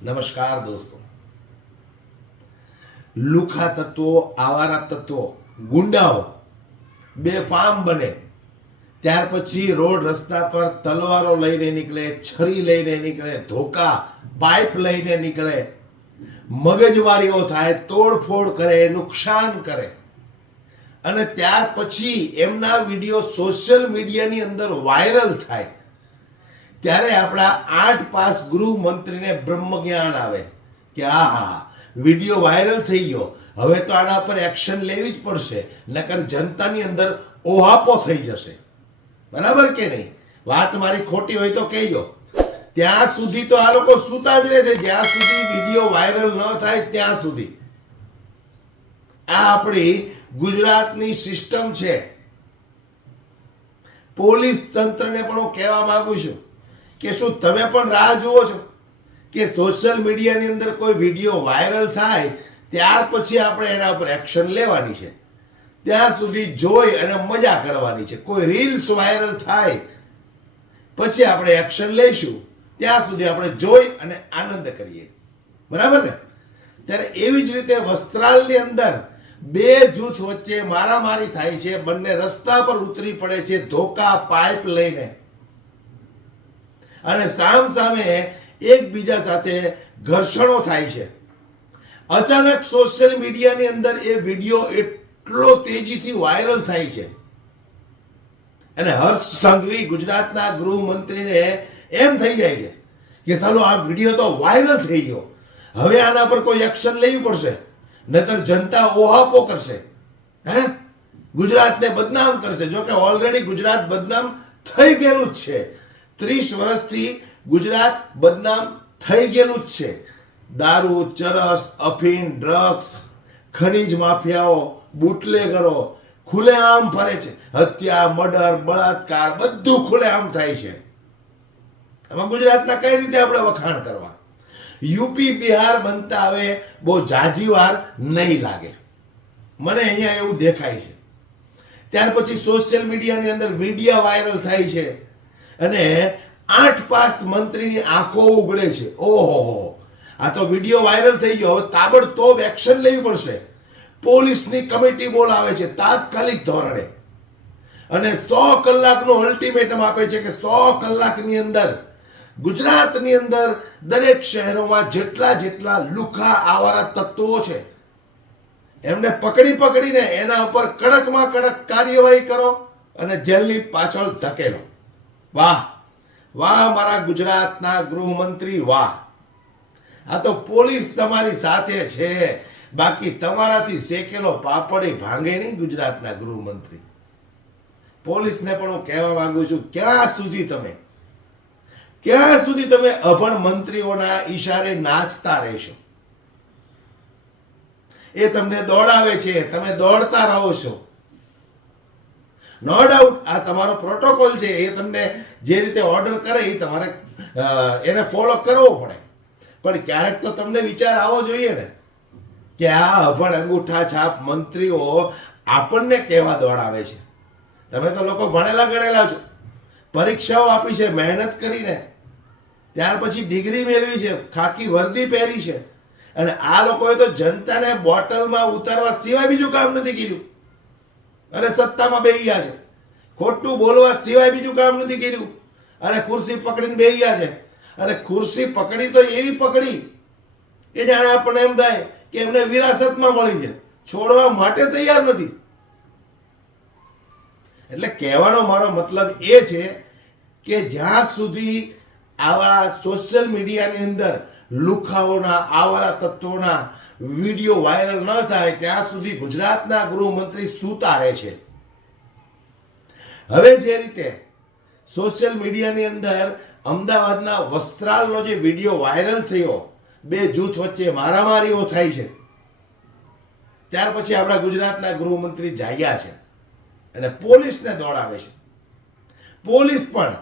નમસ્કાર દોસ્તો. લુખા તત્વો, આવારા તત્વો, ગુંડાઓ બેફામ બને ત્યાર પછી રોડ રસ્તા પર તલવારો લઈને નીકળે, છરી લઈને નીકળે, ધોકા પાઇપ લઈને નીકળે, મગજમારીઓ થાય, તોડફોડ કરે, નુકસાન કરે અને ત્યાર પછી એમના વિડીયો સોશિયલ મીડિયાની અંદર વાયરલ થાય ત્યારે આપણા 8 પાસ ગૃહમંત્રીને બ્રહ્મ જ્ઞાન આવે કે આહા, વિડીયો વાયરલ થઈ ગયો, હવે તો આના પર એક્શન લેવી જ પડશે, નકર જનતાની અંદર ઓહાપો થઈ જશે. બરાબર કે નહીં? વાત મારી ખોટી હોય તો કહેજો. ત્યાં સુધી તો આ લોકો સૂતા જ રહે છે, જ્યાં સુધી વિડીયો વાયરલ ન થાય ત્યાં સુધી. આ આપણી ગુજરાતની સિસ્ટમ છે. પોલીસ તંત્રને પણ હું કહેવા માંગુ છું કે શું તમે પણ રાહ જુઓ છો કે સોશિયલ મીડિયાની અંદર કોઈ વિડીયો વાયરલ થાય ત્યાર પછી આપણે એના પર એક્શન લેવાની છે? ત્યાં સુધી જોઈ અને મજા કરવાની છે. કોઈ રીલ્સ વાયરલ થાય પછી આપણે એક્શન લઈશું, ત્યાં સુધી આપણે જોઈ અને આનંદ કરીએ. બરાબર ને? ત્યારે એવી જ રીતે વસ્ત્રાલની અંદર બે જૂથ વચ્ચે મારામારી થાય છે, બંને રસ્તા પર ઉતરી પડે છે ધોકા પાઇપ લઈને અને સામ સામે એકબીજા સાથે ઘર્ષણો થાય છે. અચાનક સોશિયલ મીડિયાની અંદર એ વિડીયો એટલો તેજીથી વાયરલ થાય છે અને હર્ષ સંઘવી ગુજરાતના ગૃહમંત્રીને એમ થઈ જાય છે કે ચાલો આ વિડીયો તો વાયરલ થઈ ગયો, હવે આના પર કોઈ એક્શન લેવી પડશે, નહીતર જનતા ઓહાપો કરશે, ગુજરાતને બદનામ કરશે. જો કે ઓલરેડી ગુજરાત બદનામ થઈ ગયેલું જ છે. 30 વર્ષથી ગુજરાત બદનામ થઈ ગયેલું જ છે. દારૂ, ચરસ, અફીણ, ડ્રગ્સ, ખનીજ માફિયાઓ, બુટલેગરો ખુલ્લેઆમ ફરે છે. હત્યા, મર્ડર, બળાત્કાર બધું ખુલ્લેઆમ થાય છે. આમાં ગુજરાતના કઈ રીતે આપણે વખાણ કરવા? યુપી બિહાર બનતા હવે બહુ જાજી વાર નહીં લાગે, મને અહીંયા એવું દેખાય છે. ત્યાર પછી સોશિયલ મીડિયાની અંદર વિડીયો વાયરલ થાય છે અને 8 પાસ મંત્રીની આંખો ઉગડે છે. ઓહો, આ તો વિડીયો વાયરલ થઈ ગયો, હવે તાબડતોબ એક્શન લેવી પડશે. પોલીસની કમિટી બોલાવે છે તાત્કાલિક ધોરણે અને 100 કલાકનો અલ્ટિમેટમ આપે છે કે 100 કલાકની અંદર ગુજરાતની અંદર દરેક શહેરોમાં જેટલા લુખા આવારા તત્વો છે એમને પકડીને એના ઉપર કડકમાં કડક કાર્યવાહી કરો અને જેલની પાછળ ધકેલો. વાહ વાહ મારા ગુજરાતના ગૃહમંત્રી, વાહ! આ તો પોલીસ તમારી સાથે છે, બાકી તમારાથી શેકેલો પાપડી ભાંગે નહીં ગુજરાતના ગૃહમંત્રી. પોલીસને પણ હું કહેવા માંગુ છું, ક્યાં સુધી તમે અભણ મંત્રીઓના ઈશારે નાચતા રહેશો? એ તમને દોડાવે છે, તમે દોડતા રહો છો. નો ડાઉટ આ તમારો પ્રોટોકોલ છે, એ તમને જે રીતે ઓર્ડર કરે એ તમારે એને ફોલો કરવો પડે. પણ ક્યારેક તો તમને વિચાર આવવો જોઈએ ને કે આ અભણ અંગૂઠા છાપ મંત્રીઓ આપણને કેવા દોડાવે છે. તમે તો લોકો ભણેલા ગણેલા છો, પરીક્ષાઓ આપી છે મહેનત કરીને, ત્યાર પછી ડિગ્રી મેળવી છે, ખાકી વર્દી પહેરી છે અને આ લોકોએ તો જનતાને બોટલમાં ઉતારવા સિવાય બીજું કામ નથી કર્યું અને સત્તામાં બેહી ગયા છે. ખોટું બોલવા સિવાય બીજું કામ નથી કર્યું અને ખુરશી પકડીને બેહી ગયા છે. અને ખુરશી પકડી તો એવી પકડી કે જાણે આપણને એમ થાય કે એમને વિરાસતમાં મળી છે, છોડવા માટે તૈયાર નથી. એટલે કહેવાનો મારો મતલબ એ છે કે જ્યાં સુધી આવા સોશિયલ મીડિયાની અંદર લુખાઓના, આવારા તત્વોના વિડીયો વાયરલ ન થાય ત્યાં સુધી ગુજરાતના ગૃહમંત્રી સૂતા રહે છે. હવે જે રીતે સોશિયલ મીડિયાની અંદર અમદાવાદના વસ્ત્રાલનો જે વિડીયો વાયરલ થયો, બે જૂથ વચ્ચે મારામારીઓ થાય છે, ત્યાર પછી આપણા ગુજરાતના ગૃહમંત્રી જાગ્યા છે અને પોલીસને દોડાવે છે. પોલીસ પણ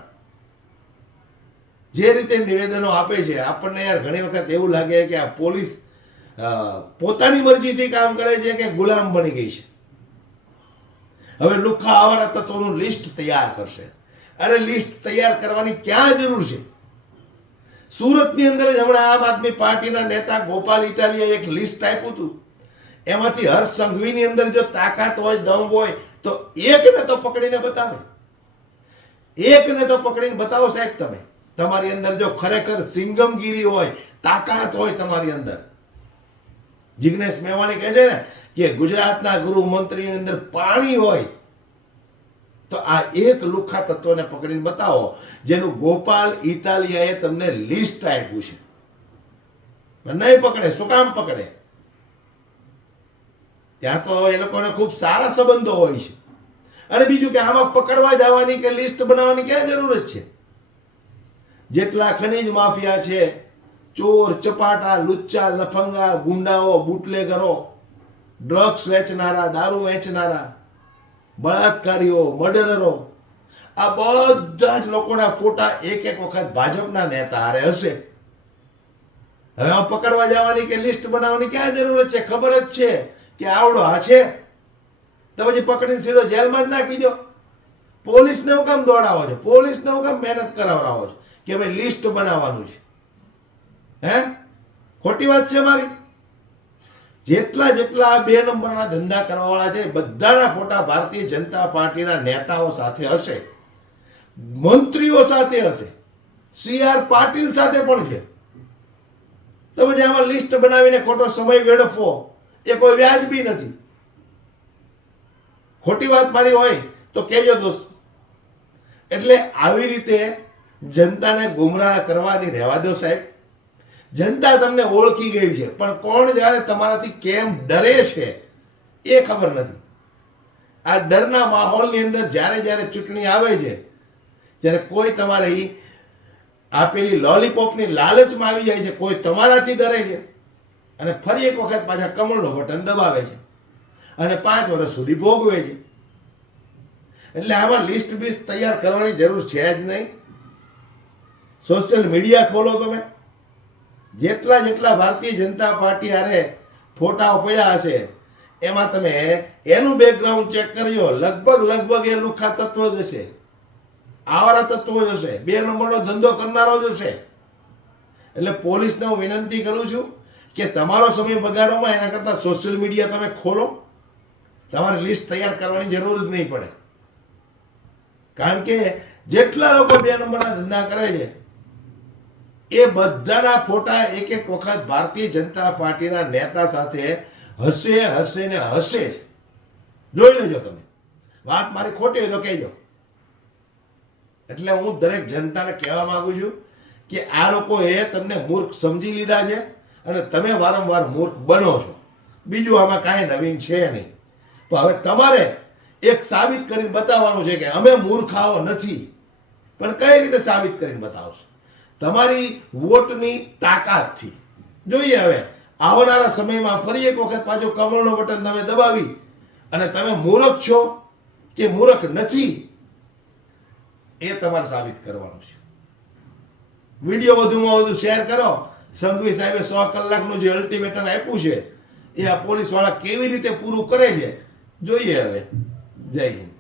જે રીતે નિવેદનો આપે છે, આપણને યાર ઘણી વખત એવું લાગે કે આ પોલીસ પોતાની મરજીથી કામ કરે છે કે ગુલામ બની ગઈ છે. હવે લુખા આવારા તત્વોનું લિસ્ટ તૈયાર કરશે. અરે લિસ્ટ તૈયાર કરવાની ક્યાં જરૂર છે? સુરતની અંદર જ હમણાં આમ આદમી પાર્ટીના નેતા ગોપાલ ઇટાલિયાએ એક લિસ્ટ આપ્યું હતું, એમાંથી હર્ષ સંઘવીની અંદર જો તાકાત હોય, દમ હોય તો એકને તો પકડીને બતાવે, એકને તો પકડીને બતાવો સાહેબ. તમે તમારી અંદર જો ખરેખર સિંગમગીરી હોય, તાકાત હોય તમારી અંદર. જિગ્નેશ મેવાણી કહે છે ને કે ગુજરાતના ગૃહમંત્રીની અંદર પાણી હોય, તો આ એક લુખ્ખા તત્વને પકડીને બતાવો જેનું ગોપાલ ઇટાલિયાએ તમને લિસ્ટ આપ્યું છે. પણ નહીં પકડે. શું કામ પકડે? ત્યાં તો એ લોકોને ખૂબ સારા સંબંધો હોય છે. અને બીજું કે આમાં પકડવા જવાની કે લિસ્ટ બનાવવાની ક્યાં જરૂરત છે? જેટલા ખનીજ માફિયા છે, ચોર ચપાટા, લુચ્ચા લફંગા, ગુંડાઓ, બુટલેગરો, ડ્રગ્સ વેચનારા, દારૂ વેચનારા, બળાત્કારીઓ, મર્ડરરો, આ બધા જ લોકોના ફોટા એક એક વખત ભાજપના નેતા હારે હશે. હવે આ પકડવા જવાની કે લિસ્ટ બનાવવાની ક્યાં જરૂરત છે? ખબર જ છે કે આવડો આ છે, તો પછી પકડીને સીધો જેલમાં જ નાખી દો. પોલીસને હું કામ દોડાવો છો? પોલીસને હું કામ મહેનત કરાવડાવો છો કે ભાઈ લિસ્ટ બનાવવાનું છે? હે, ખોટી વાત છે મારી. જેટલા બે નંબરના ધંધા કરવાવાળા છે બધાના ફોટા ભારતીય જનતા પાર્ટીના નેતાઓ સાથે હશે, મંત્રીઓ સાથે હશે, CR પાટીલ સાથે પણ છે. તો પછી આમાં લિસ્ટ બનાવીને ખોટો સમય વેડફવો એ કોઈ વ્યાજબી નથી. ખોટી વાત મારી હોય તો કહેજો દોસ્ત. એટલે આવી રીતે જનતાને ગુમરાહ કરવાની રહેવા દો સાહેબ. જનતા તમને ઓળખી ગઈ છે, પણ કોણ જાણે તમારાથી કેમ ડરે છે એ ખબર નથી. આ ડરના માહોલની અંદર જ્યારે જ્યારે ચૂંટણી આવે છે ત્યારે કોઈ તમારી આપેલી લોલીપોપની લાલચમાં આવી જાય છે, કોઈ તમારાથી ડરે છે અને ફરી એક વખત પાછા કમળનું બટન દબાવે છે અને 5 વર્ષ સુધી ભોગવે છે. એટલે આમાં લિસ્ટ બીસ્ટ તૈયાર કરવાની જરૂર છે જ નહીં. સોશિયલ મીડિયા ખોલો તમે, જેટલા ભારતીય જનતા પાર્ટી હારે ફોટાઓ પડ્યા હશે એમાં તમે એનું બેકગ્રાઉન્ડ ચેક કરજો. લગભગ એ લુખ્ખા તત્વ જ હશે, આવારા તત્વો જ હશે, 2 નંબરનો ધંધો કરનારો જ હશે. એટલે પોલીસને હું વિનંતી કરું છું કે તમારો સમય બગાડોમાં એના કરતાં સોશિયલ મીડિયા તમે ખોલો. તમારે લિસ્ટ તૈયાર કરવાની જરૂર જ નહીં પડે. કારણ કે જેટલા લોકો 2 નંબરના ધંધા કરે છે એ બધાના ફોટા એક એક વખત ભારતીય જનતા પાર્ટીના નેતા સાથે હશે ને હશે જ. જોઈ લેજો તમે. વાત મારી ખોટી હોય તો કહેજો. એટલે હું દરેક જનતાને કહેવા માંગુ છું કે આ લોકોએ તમને મૂર્ખ સમજી લીધા છે અને તમે વારંવાર મૂર્ખ બનો છો. બીજું આમાં કાંઈ નવીન છે નહીં. પણ હવે તમારે એક સાબિત કરીને બતાવવાનું છે કે અમે મૂર્ખાઓ નથી. પણ કઈ રીતે સાબિત કરીને બતાવશો? તમારી વોટની તાકાતથી. જોઈએ હવે આવનારા સમયમાં ફરી એક વખત પાછો કમળનો બટન તમે દબાવી અને તમે મૂર્ખ છો કે મૂર્ખ નથી એ તમારે સાબિત કરવાનું છે. વિડીયો વધુમાં વધુ શેર કરો. સંઘવી સાહેબે 100 કલાકનું જે અલ્ટિમેટમ આપ્યું છે એ આ પોલીસ વાળા કેવી રીતે પૂરું કરે છે જોઈએ હવે. જય હિન્દ.